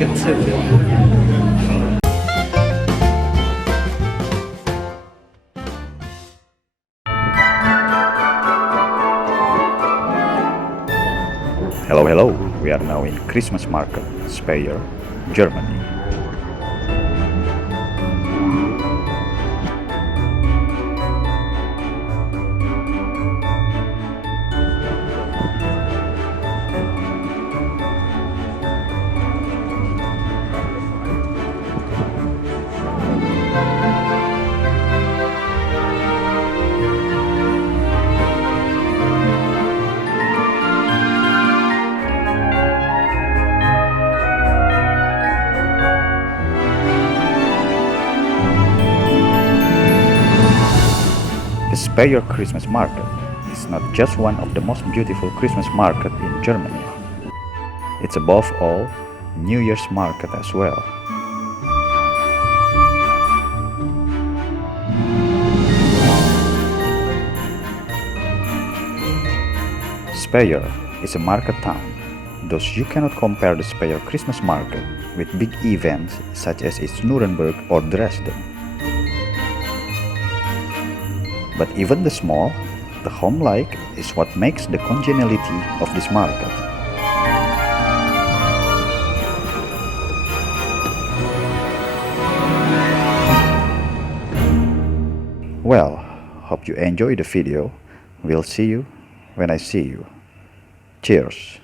market too. Hello, hello. We are now in Christmas Market, Speyer, Germany. The Speyer Christmas Market is not just one of the most beautiful Christmas market in Germany. It's above all New Year's market as well. Speyer is a market town, thus you cannot compare the Speyer Christmas Market with big events such as its Nürnberg or Dresden. But even the small, the homelike is what makes the congeniality of this market. Well, hope you enjoy the video. We'll see you when I see you. Cheers!